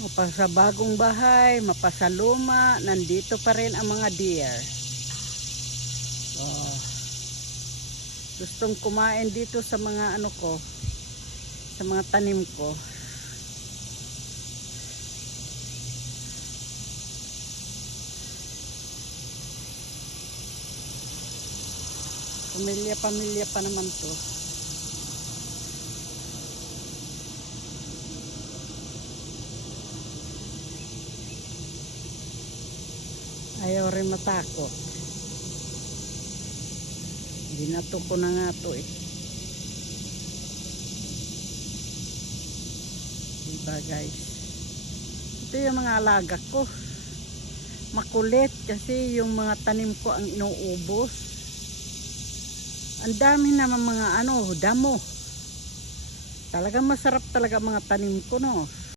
Mapasa bagong bahay, mapasa luma, nandito pa rin ang mga deer. Oh, gustong kumain dito sa mga ano ko, sa mga tanim ko. Pamilya-pamilya pa naman to. Ayaw rin matakot. Binato ko na nga to eh. Diba guys? Ito yung mga alaga ko. Makulit kasi yung mga tanim ko ang inuubos. Ang dami naman mga damo. Talagang masarap talaga mga tanim ko, no?